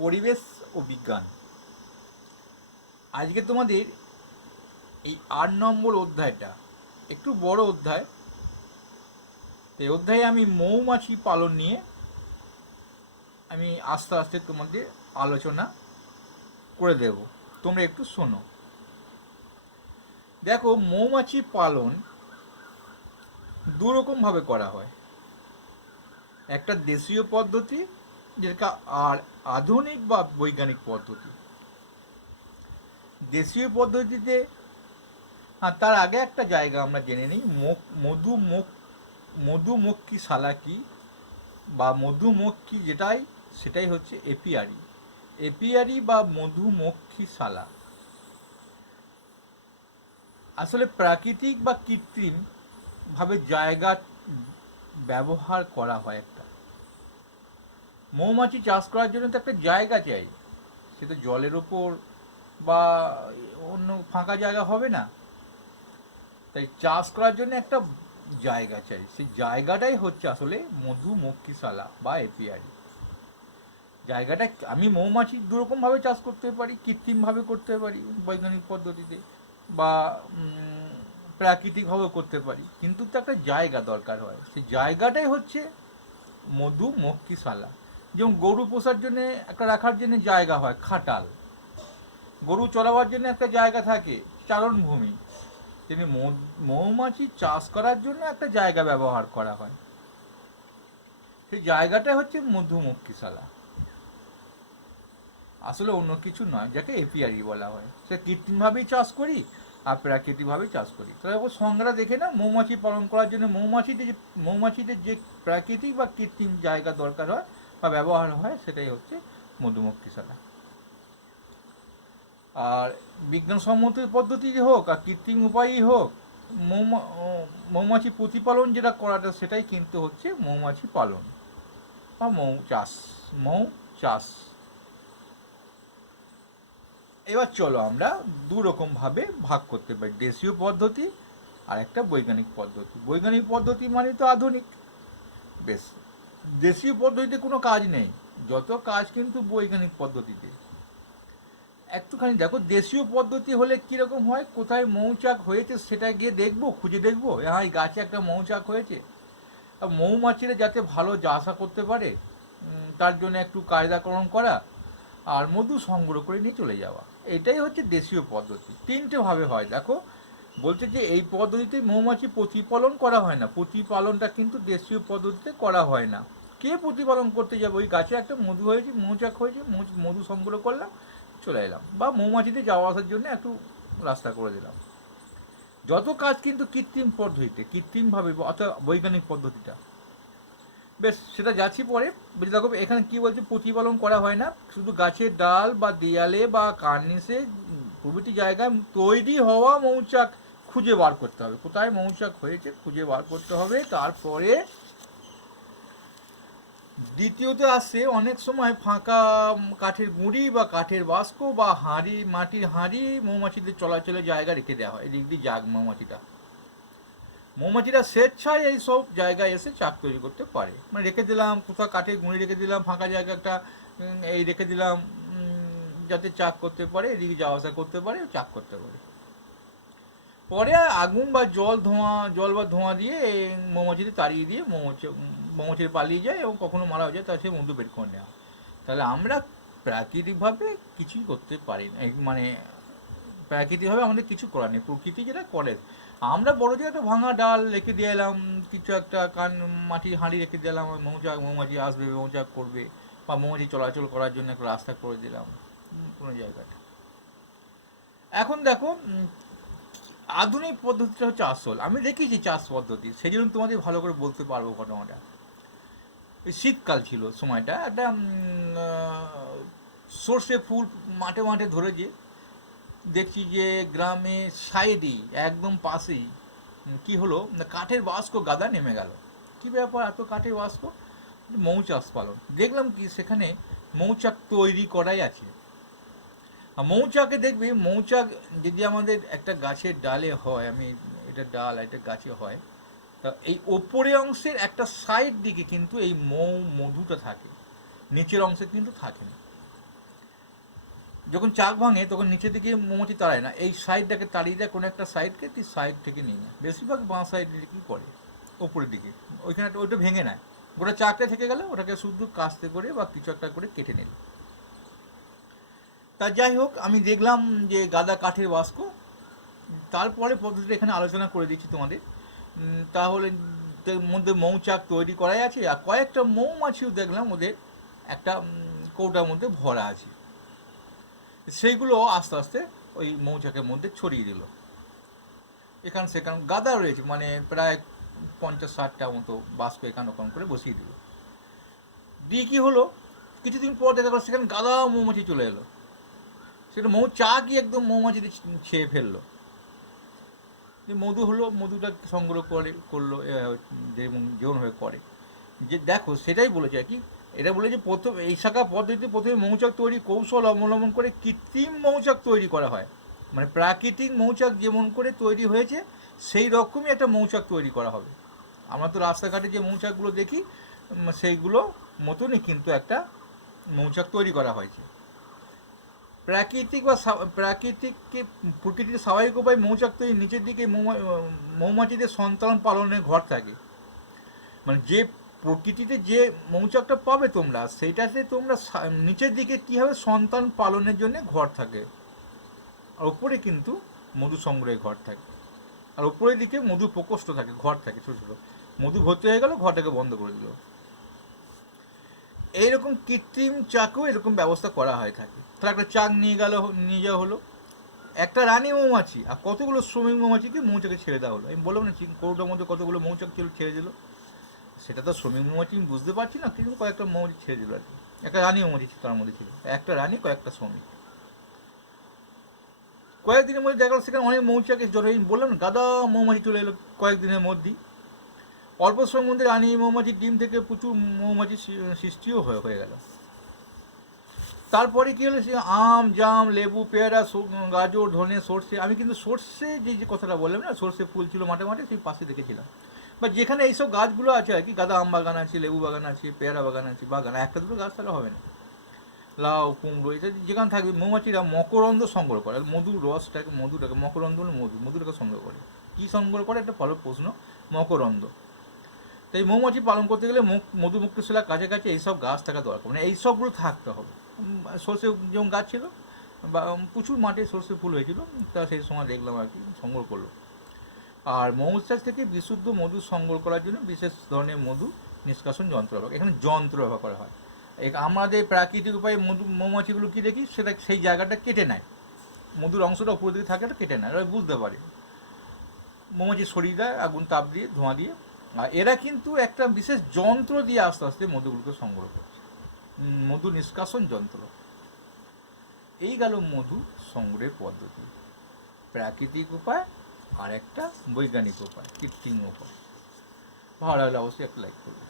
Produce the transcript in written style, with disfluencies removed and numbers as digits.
পরিবেশ ও বিজ্ঞান। আজকে তোমাদের এই 8 নম্বর অধ্যায়টা একটু বড় অধ্যায়। এই অধ্যায়ে আমি মৌমাছি পালন নিয়ে আমি আস্তে আস্তে তোমাদের আলোচনা করে দেব, তোমরা একটু শোনো। দেখো, মৌমাছি পালন দুরকমভাবে করা হয়। একটা দেশীয় পদ্ধতি, যেটা আর আধুনিক বা বৈজ্ঞানিক পদ্ধতি। দেশীয় পদ্ধতিতে তার আগে একটা জায়গা আমরা জেনে নিই, মধুমক্ষিশালা কি বা মধুমক্ষী সেটাই হচ্ছে এপিয়ারি। এপিয়ারি বা মধুমক্ষিশালা আসলে প্রাকৃতিক বা কৃত্রিম ভাবে জায়গা ব্যবহার করা হয়। একটা মৌমাছি চাষ করার জন্য তো একটা জায়গা চাই, সেটা জলের ওপর বা অন্য ফাঁকা জায়গা হবে না। তাই চাষ করার জন্য একটা জায়গা চাই, সেই জায়গাটাই হচ্ছে আসলে মধুমক্ষিশালা বা এপিয়ারি। জায়গাটা আমি মৌমাছি দুরকমভাবে চাষ করতে পারি, কৃত্রিমভাবে করতে পারি বৈজ্ঞানিক পদ্ধতিতে, বা প্রাকৃতিকভাবে করতে পারি, কিন্তু তো একটা জায়গা দরকার হয়। সেই জায়গাটাই হচ্ছে মধুমক্ষিশালা। যেমন গরু পোষার জন্য একটা রাখার জন্য জায়গা হয়, খাটাল। গরু চড়াবার জন্য একটা জায়গা থাকে, চারণভূমি। তেমনি মৌমাছি চাষ করার জন্য একটা জায়গা ব্যবহার করা হয়, সেই জায়গাটা হচ্ছে মধুমক্ষিশালা। আসলে অন্য কিছু নয়, যাকে এপিয়ারি বলা হয়। সে কৃত্রিমভাবেই চাষ করি আর প্রাকৃতিকভাবেই চাষ করি। তবে সংজ্ঞাটা দেখে না, মৌমাছি পালন করার জন্য মৌমাছিদের যে প্রাকৃতিক বা কৃত্রিম জায়গা দরকার হয় বা ব্যবহার হয়, সেটাই হচ্ছে মধুমক্ষিশালা। আর বিজ্ঞানসম্মত পদ্ধতি হোক আর কৃত্রিম উপায়ই হোক, মৌমাছি প্রতিপালন যেটা করাটা, সেটাই কিন্তু হচ্ছে মৌমাছি পালন বা মৌ চাষ। এবার চলো আমরা দুরকমভাবে ভাগ করতে পারি, দেশীয় পদ্ধতি আর একটা বৈজ্ঞানিক পদ্ধতি। বৈজ্ঞানিক পদ্ধতি মানে তো আধুনিক। বেশ, দেশীয় পদ্ধতিতে কোনো কাজ নেই, যত কাজ কিন্তু বৈজ্ঞানিক পদ্ধতিতে। একটুখানি দেখো, দেশীয় পদ্ধতি হলে কীরকম হয়, কোথায় মৌচাক হয়েছে সেটা গিয়ে দেখবো, খুঁজে দেখবো, হ্যাঁ এই গাছে একটা মৌচাক হয়েছে। মৌমাছিরা যাতে ভালো আশা করতে পারে, তার জন্য একটু কায়দাকরণ করা আর মধু সংগ্রহ করে নিয়ে চলে যাওয়া, এটাই হচ্ছে দেশীয় পদ্ধতি। তিনটে ভাবে হয়। দেখো, বলছে যে এই পদ্ধতিতে মৌমাছি প্রতিপালন করা হয় না, প্রতিপালনটা কিন্তু দেশীয় পদ্ধতিতে করা হয় না। কে প্রতিপালন করতে যাবে? ওই গাছে একটা মধু হয়েছে, মৌচাক হয়েছে, মধু সংগ্রহ করলাম, চলে এলাম, বা মৌমাছিতে যাওয়া আসার জন্য একটু রাস্তা করে দিলাম। যত কাজ কিন্তু কৃত্রিম পদ্ধতিতে, কৃত্রিমভাবে, অর্থাৎ বৈজ্ঞানিক পদ্ধতিটা। বেশ, সেটা যাচ্ছি পরে। বুঝে দেখো, এখানে কি বলছে, প্রতিপালন করা হয় না, শুধু গাছের ডাল বা দেয়ালে বা কার্নিসে প্রভৃতি জায়গায় তৈরি হওয়া মৌচাক খুঁজে বার করতে হবে। কোথায় মৌচাক হয়েছে খুঁজে বার করতে হবে। তারপরে দ্বিতীয়তে আসছে অনেক সময় ফাঁকা কাঠের গুঁড়ি বা কাঠের বাস্ক বা হাঁড়ি, মাটির হাঁড়ি মৌমাছিদের চলাচলের জায়গা রেখে দেওয়া হয়। এদিক দিয়ে যাক মৌমাছিরা স্বেচ্ছায় এই সব জায়গায় এসে চাক তৈরি করতে পারে। মানে রেখে দিলাম কোথাও কাঠের গুঁড়ি, রেখে দিলাম ফাঁকা জায়গা একটা, এই রেখে দিলাম, যাতে চাক করতে পারে, এদিকে যাওয়া আসা করতে পারে, চাক করতে পারে। পরে আগুন বা জল বা ধোঁয়া দিয়ে মৌমাছিদের তাড়িয়ে দিয়ে মৌমাছির পালিয়ে যায় এবং কখনো মারা যায়, তার সে মধু বের করে নেওয়া। তাহলে আমরা প্রাকৃতিকভাবে কিছুই করতে পারি না, মানে প্রাকৃতিকভাবে আমাদের কিছু করার নেই, প্রকৃতি যেটা করে। আমরা বড় যে একটা ভাঙা ডাল রেখে দিয়ে এলাম, কিছু একটা মাটির হাঁড়ি রেখে দিলাম, মৌমাছি আসবে, মৌচাক করবে, বা মৌমাছি চলাচল করার জন্য একটা রাস্তা করে দিলাম কোনো জায়গাটা। এখন দেখো, আধুনিক পদ্ধতিটা হচ্ছে আসল। আমি দেখেছি চাষ পদ্ধতি, সেই জন্য তোমাদের ভালো করে বলতে পারবো ঘটনাটা। শীতকাল ছিল সময়টা, একটা সর্ষে ফুল মাঠে মাঠে ধরেছে। দেখছি যে গ্রামে সাইডেই, একদম পাশেই কি হলো, কাঠের বাস্ক গাদা নেমে গেল। কি ব্যাপার, এত কাঠের বাস্ক? মৌচাষ পালন। দেখলাম কি সেখানে মৌচাক তৈরি করাই আছে। আর মৌচাকে দেখবি, মৌচাক যদি আমাদের একটা গাছের ডালে হয়, এটা ডাল, এটা গাছে হয়, তা এই ওপরের অংশের একটা সাইড দিকে কিন্তু এই মধুটা থাকে, নিচের অংশে কিন্তু থাকে না। যখন চাক ভাঙে তখন নিচের দিকে মৌমাছি তাড়ায় না, এই সাইডটাকে তাড়িয়ে দেয় কোনো একটা সাইডকে, তুই সাইড থেকে নিয়ে নেয়, বেশিরভাগ বাঁ সাইড দিকেই করে ওপরের দিকে, ওইখানে ওইটা ভেঙে নেয়, গোটা চাকটা থেকে গেলে ওটাকে শুধু কাস্তে করে বা কিছু একটা করে কেটে নিল। তা যাই হোক, আমি দেখলাম যে গাদা কাঠের বাস্ক, তারপরে পদ্ধতিটা এখানে আলোচনা করে দিচ্ছি তোমাদের। তাহলে তার মধ্যে মৌচাক তৈরি করাই আছে, আর কয়েকটা মৌমাছিও দেখলাম ওদের একটা কৌটার মধ্যে ভরা আছে, সেইগুলো আস্তে আস্তে ওই মৌচাকের মধ্যে ছড়িয়ে দিল। এখান সেখান গাদা রয়েছে, মানে প্রায় 50-60টা মতো বাষ্প এখান ওখান করে বসিয়ে দিল। দিয়ে কী হলো, কিছুদিন পর দেখা গেলো সেখানে গাদা মৌমাছি চলে এলো, সেটা মৌচাকই একদম মৌমাছিতে ছেয়ে ফেললো। মধু হলো, মধুটা সংগ্রহ করলো যেমনভাবে করে, যে দেখো সেটাই বলেছে আর কি। এটা বলে যে প্রথম এই শাখা পদ্ধতিতে প্রথমে মৌচাক তৈরি কৌশল অবলম্বন করে কৃত্রিম মৌচাক তৈরি করা হয়, মানে প্রাকৃতিক মৌচাক যেমন করে তৈরি হয়েছে সেই রকমই একটা মৌচাক তৈরি করা হবে। আমরা তো রাস্তাঘাটে যে মৌচাকগুলো দেখি সেইগুলো মতনই কিন্তু একটা মৌচাক তৈরি করা হয়েছে। প্রকৃতির স্বাভাবিক উপায় মৌচাক তৈরি নিচের দিকে মৌমাছিদের সন্তান পালনের ঘর থাকে, মানে যে প্রকৃতিতে যে মৌচাকটা পাবে তোমরা, সেইটাতে তোমরা নিচের দিকে কী হবে, সন্তান পালনের জন্য ঘর থাকে, আর উপরে কিন্তু মধু সংগ্রহের ঘর থাকে, আর উপরের দিকে মধু প্রকোষ্ঠ থাকে, ঘর থাকে ছোটো ছোটো, মধু ভর্তি হয়ে গেল ঘরটাকে বন্ধ করে দিল। এইরকম কৃত্রিম চাকেও এরকম ব্যবস্থা করা হয়ে থাকে। তাহলে একটা চাক নিয়ে যাওয়া হলো, একটা রানী মৌমাছি আর কতগুলো শ্রমিক মৌমাছিকে মৌচাকে ছেড়ে দেওয়া হলো। আমি বললাম না কৌটার মধ্যে কতগুলো মৌচাক ছিল, ছেড়ে দিল, সেটা তো শ্রমিক মৌমাছি আমি বুঝতে পারছি না, কিন্তু কয়েকটা মৌমাছি ছেড়ে দিল আর কি। একটা রানী মৌমাছি তার মধ্যে ছিল, একটা রানী কয়েকটা শ্রমিক। কয়েকদিনের মধ্যে দেখা গেল সেখানে অনেক মৌচাকে জড়ো, বললাম না গাদা মৌমাছি চলে এলো কয়েকদিনের মধ্যেই। অল্প সময়ের মধ্যে রানী মৌমাছির ডিম থেকে প্রচুর মৌমাছি সৃষ্টিও হয়ে গেল। তারপরে কী হলো, সে আম, জাম, লেবু, পেয়ারা, গাজর, ধনে, সর্ষে, আমি কিন্তু সর্ষে যে কথাটা বললাম না, সর্ষে ফুল ছিল মাঠে মাঠে, সেই পাশে দেখেছিলাম। বা যেখানে এইসব গাছগুলো আছে আর কি, গাদা আম বাগান আছে, লেবু বাগান আছে, পেয়ারা বাগান আছে, বাগান একটা দুটো গাছ তাহলে হবে না, লাউ, কুমড়ো, এটা যেখানে থাকবে মৌমাছিরা মকরন্দ সংগ্রহ করে, মধুর রসটাকে, মধুটাকে মকরন্দ মধুটাকে সংগ্রহ করে। কী সংগ্রহ করে, একটা ভালো প্রশ্ন, মকরন্দ। তাই মৌমাছি পালন করতে গেলে মধুমুক্তশিলার কাছাকাছি এইসব গাছ থাকা দরকার, মানে এইসবগুলো থাকতে হবে। সর্ষে যেমন গাছ ছিল বা প্রচুর মাঠে সর্ষে ফুল হয়েছিল, তা সেই সময় দেখলাম আর কি, সংগ্রহ করলো। আর মৌচাক থেকে বিশুদ্ধ মধু সংগ্রহ করার জন্য বিশেষ ধরনের মধু নিষ্কাশন যন্ত্র ব্যবহার, এখানে যন্ত্র ব্যবহার করা হয়। আমাদের প্রাকৃতিক উপায়ে মৌমাছিগুলো কী দেখি, সেটা সেই জায়গাটা কেটে নেয়, মধুর অংশটা উপর দিকে থাকে, কেটে নেয়, এরা বুঝতে পারে, মৌমাছি সরিয়ে দেয় আগুন তাপ দিয়ে, ধোঁয়া দিয়ে। আর এরা কিন্তু একটা বিশেষ যন্ত্র দিয়ে আস্তে আস্তে মধুগুলোকে সংগ্রহ করছে, মধু নিষ্কাশন যন্ত্র। এই গেল মধু সংগ্রহের পদ্ধতি, প্রাকৃতিক উপায় আর একটা বৈজ্ঞানিক উপায়, কৃত্রিম উপায়। ভালো লাগলে অবশ্যই একটা লাইক করবে।